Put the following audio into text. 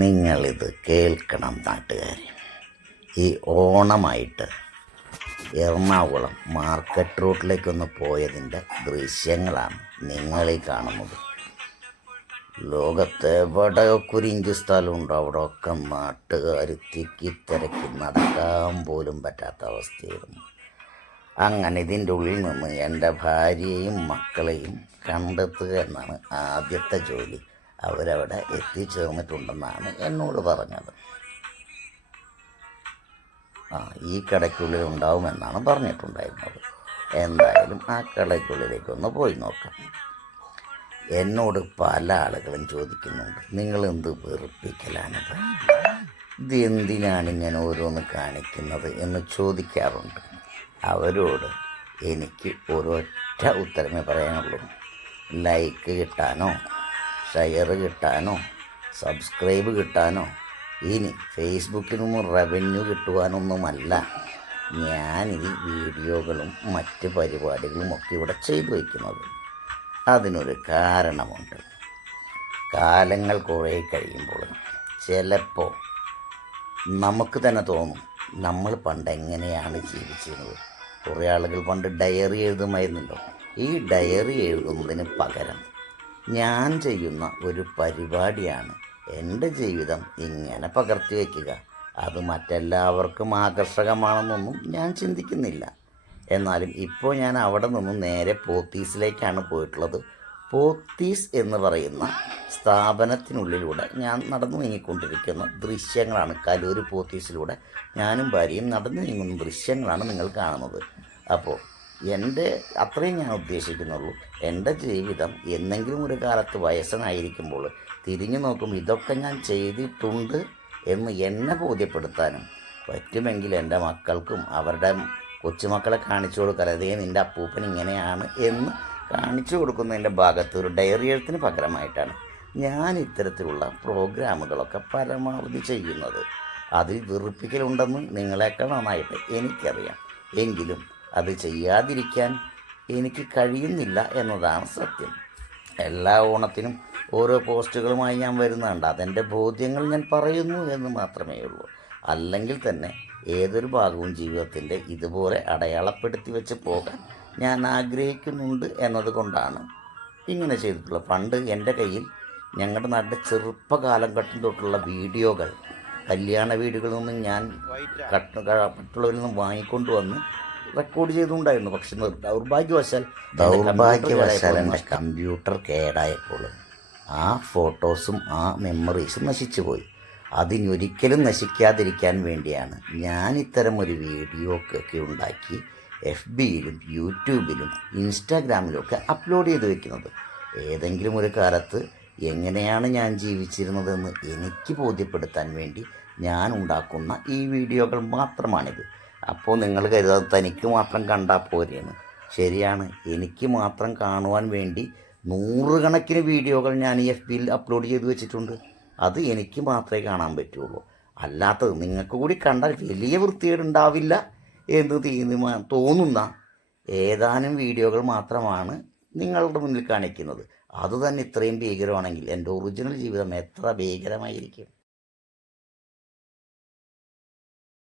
നിങ്ങളിത് കേൾക്കണം നാട്ടുകാർ. ഈ ഓണമായിട്ട് എറണാകുളം മാർക്കറ്റ് റോഡിലേക്കൊന്ന് പോയതിൻ്റെ ദൃശ്യങ്ങളാണ് നിങ്ങളീ കാണുന്നത്. ലോകത്തെവിടെ കുരിഞ്ച് സ്ഥലമുണ്ടോ അവിടെയൊക്കെ നാട്ടുകാർ തിക്കി തിരക്കി നടക്കാൻ പോലും പറ്റാത്ത അവസ്ഥയായിരുന്നു. അങ്ങനെ ഇതിൻ്റെ ഉള്ളിൽ നിന്ന് എൻ്റെ ഭാര്യയെയും മക്കളെയും കണ്ടെത്തുക എന്നാണ് ആദ്യത്തെ ജോലി. അവരവിടെ എത്തിച്ചേർന്നിട്ടുണ്ടെന്നാണ് എന്നോട് പറഞ്ഞത്. ഈ കടയ്ക്കുള്ളിൽ ഉണ്ടാവുമെന്നാണ് പറഞ്ഞിട്ടുണ്ടായിരുന്നത്. എന്തായാലും ആ കടയ്ക്കുള്ളിലേക്കൊന്ന് പോയി നോക്കാം. എന്നോട് പല ആളുകളും ചോദിക്കുന്നുണ്ട്, നിങ്ങളെന്ത് വെറുപ്പിക്കലാണിത്, ഇത് എന്തിനാണ് ഇങ്ങനെ ഓരോന്ന് കാണിക്കുന്നത് എന്ന് ചോദിക്കാറുണ്ട്. അവരോട് എനിക്ക് ഒരൊറ്റ ഉത്തരമേ പറയാനുള്ളൂ. ലൈക്ക് കിട്ടാനോ ഷെയർ കിട്ടാനോ സബ്സ്ക്രൈബ് കിട്ടാനോ ഇനി ഫേസ്ബുക്കിൽ നിന്നും റവന്യൂ കിട്ടുവാനൊന്നുമല്ല ഞാൻ ഈ വീഡിയോകളും മറ്റ് പരിപാടികളും ഒക്കെ ഇവിടെ ചെയ്തു വയ്ക്കുന്നത്. അതിനൊരു കാരണമുണ്ട്. കാലങ്ങൾ കുറേ കഴിയുമ്പോൾ ചിലപ്പോൾ നമുക്ക് തന്നെ തോന്നും, നമ്മൾ പണ്ട് എങ്ങനെയാണ് ജീവിച്ചിരുന്നത്. കുറേ ആളുകൾ പണ്ട് ഡയറി എഴുതുമായിരുന്നല്ലോ. ഈ ഡയറി എഴുതുന്നതിന് പകരം ഞാൻ ചെയ്യുന്ന ഒരു പരിപാടിയാണ് എൻ്റെ ജീവിതം ഇങ്ങനെ പകർത്തി വയ്ക്കുക. അത് മറ്റെല്ലാവർക്കും ആകർഷകമാണെന്നൊന്നും ഞാൻ ചിന്തിക്കുന്നില്ല. എന്നാലും ഇപ്പോൾ ഞാൻ അവിടെ നിന്നും നേരെ പോത്തീസിലേക്കാണ് പോയിട്ടുള്ളത്. പോത്തീസ് എന്ന് പറയുന്ന സ്ഥാപനത്തിനുള്ളിലൂടെ ഞാൻ നടന്നു നീങ്ങിക്കൊണ്ടിരിക്കുന്ന ദൃശ്യങ്ങളാണ്. കലൂർ പോത്തീസിലൂടെ ഞാനും ഭാര്യയും നടന്നു നീങ്ങുന്ന ദൃശ്യങ്ങളാണ് നിങ്ങൾ കാണുന്നത്. അപ്പോൾ എൻ്റെ അത്രയും ഞാൻ ഉദ്ദേശിക്കുന്നുള്ളൂ. എൻ്റെ ജീവിതം എന്നെങ്കിലും ഒരു കാലത്ത് വയസ്സനായിരിക്കുമ്പോൾ തിരിഞ്ഞു നോക്കും ഇതൊക്കെ ഞാൻ ചെയ്തിട്ടുണ്ട് എന്ന് എന്നെ ബോധ്യപ്പെടുത്താനും പറ്റുമെങ്കിൽ എൻ്റെ മക്കൾക്കും അവരുടെ കൊച്ചുമക്കളെ കാണിച്ചു കൊടുക്കാൻ, അതേ നിൻ്റെ അപ്പൂപ്പൻ ഇങ്ങനെയാണ് എന്ന് കാണിച്ചു കൊടുക്കുന്നതിൻ്റെ ഭാഗത്ത് ഒരു ഡയറി എഴുത്തിന് പകരമായിട്ടാണ് ഞാൻ ഇത്തരത്തിലുള്ള പ്രോഗ്രാമുകളൊക്കെ പരമാവധി ചെയ്യുന്നത്. അതിൽ വെറുപ്പിക്കലുണ്ടെന്ന് നിങ്ങളെക്കാൾ നന്നായിട്ട് എനിക്കറിയാം. എങ്കിലും അത് ചെയ്യാതിരിക്കാൻ എനിക്ക് കഴിയുന്നില്ല എന്നതാണ് സത്യം. എല്ലാ ഓണത്തിനും ഓരോ പോസ്റ്റുകളുമായി ഞാൻ വരുന്നുണ്ട്. അതെൻ്റെ ബോധ്യങ്ങൾ ഞാൻ പറയുന്നു എന്ന് മാത്രമേ ഉള്ളൂ. അല്ലെങ്കിൽ തന്നെ ഏതൊരു ഭാഗവും ജീവിതത്തിൻ്റെ ഇതുപോലെ അടയാളപ്പെടുത്തി വെച്ച് പോകാൻ ഞാൻ ആഗ്രഹിക്കുന്നുണ്ട് എന്നതുകൊണ്ടാണ് ഇങ്ങനെ ചെയ്തിട്ടുള്ളത്. പണ്ട് എൻ്റെ കയ്യിൽ ഞങ്ങളുടെ നാട്ടിലെ ചെറുപ്പകാലഘട്ടം തൊട്ടുള്ള വീഡിയോകൾ, കല്യാണ വീടുകളിൽ നിന്നും ഞാൻ മറ്റുള്ളവരിൽ നിന്നും വാങ്ങിക്കൊണ്ടുവന്ന് റെക്കോർഡ് ചെയ്തുകൊണ്ടായിരുന്നു. പക്ഷെ ദൗർഭാഗ്യവശാൽ എൻ്റെ കമ്പ്യൂട്ടർ കേടായപ്പോൾ ആ ഫോട്ടോസും ആ മെമ്മറീസും നശിച്ചു പോയി. അതിനൊരിക്കലും നശിക്കാതിരിക്കാൻ വേണ്ടിയാണ് ഞാൻ ഇത്തരം ഒരു വീഡിയോ ഒക്കെ ഉണ്ടാക്കി FBയിലും യൂട്യൂബിലും ഇൻസ്റ്റാഗ്രാമിലും ഒക്കെ അപ്ലോഡ് ചെയ്ത് വയ്ക്കുന്നത്. ഏതെങ്കിലും ഒരു കാലത്ത് എങ്ങനെയാണ് ഞാൻ ജീവിച്ചിരുന്നതെന്ന് എനിക്ക് ബോധ്യപ്പെടുത്താൻ വേണ്ടി ഞാൻ ഉണ്ടാക്കുന്ന ഈ വീഡിയോകൾ മാത്രമാണിത്. അപ്പോൾ നിങ്ങൾ കരുതാതെ തനിക്ക് മാത്രം കണ്ടാൽ പോരെയാണ്. ശരിയാണ്, എനിക്ക് മാത്രം കാണുവാൻ വേണ്ടി നൂറുകണക്കിന് വീഡിയോകൾ ഞാൻ ഈ FBയിൽ അപ്ലോഡ് ചെയ്ത് വെച്ചിട്ടുണ്ട്. അത് എനിക്ക് മാത്രമേ കാണാൻ പറ്റുള്ളൂ. അല്ലാത്തത് നിങ്ങൾക്ക് കൂടി കണ്ടാൽ വലിയ വൃത്തികേടുണ്ടാവില്ല എന്ന് തോന്നുന്ന ഏതാനും വീഡിയോകൾ മാത്രമാണ് നിങ്ങളുടെ മുന്നിൽ കാണിക്കുന്നത്. അതുതന്നെ ഇത്രയും ഭീകരമാണെങ്കിൽ എൻ്റെ ഒറിജിനൽ ജീവിതം എത്ര ഭീകരമായിരിക്കും.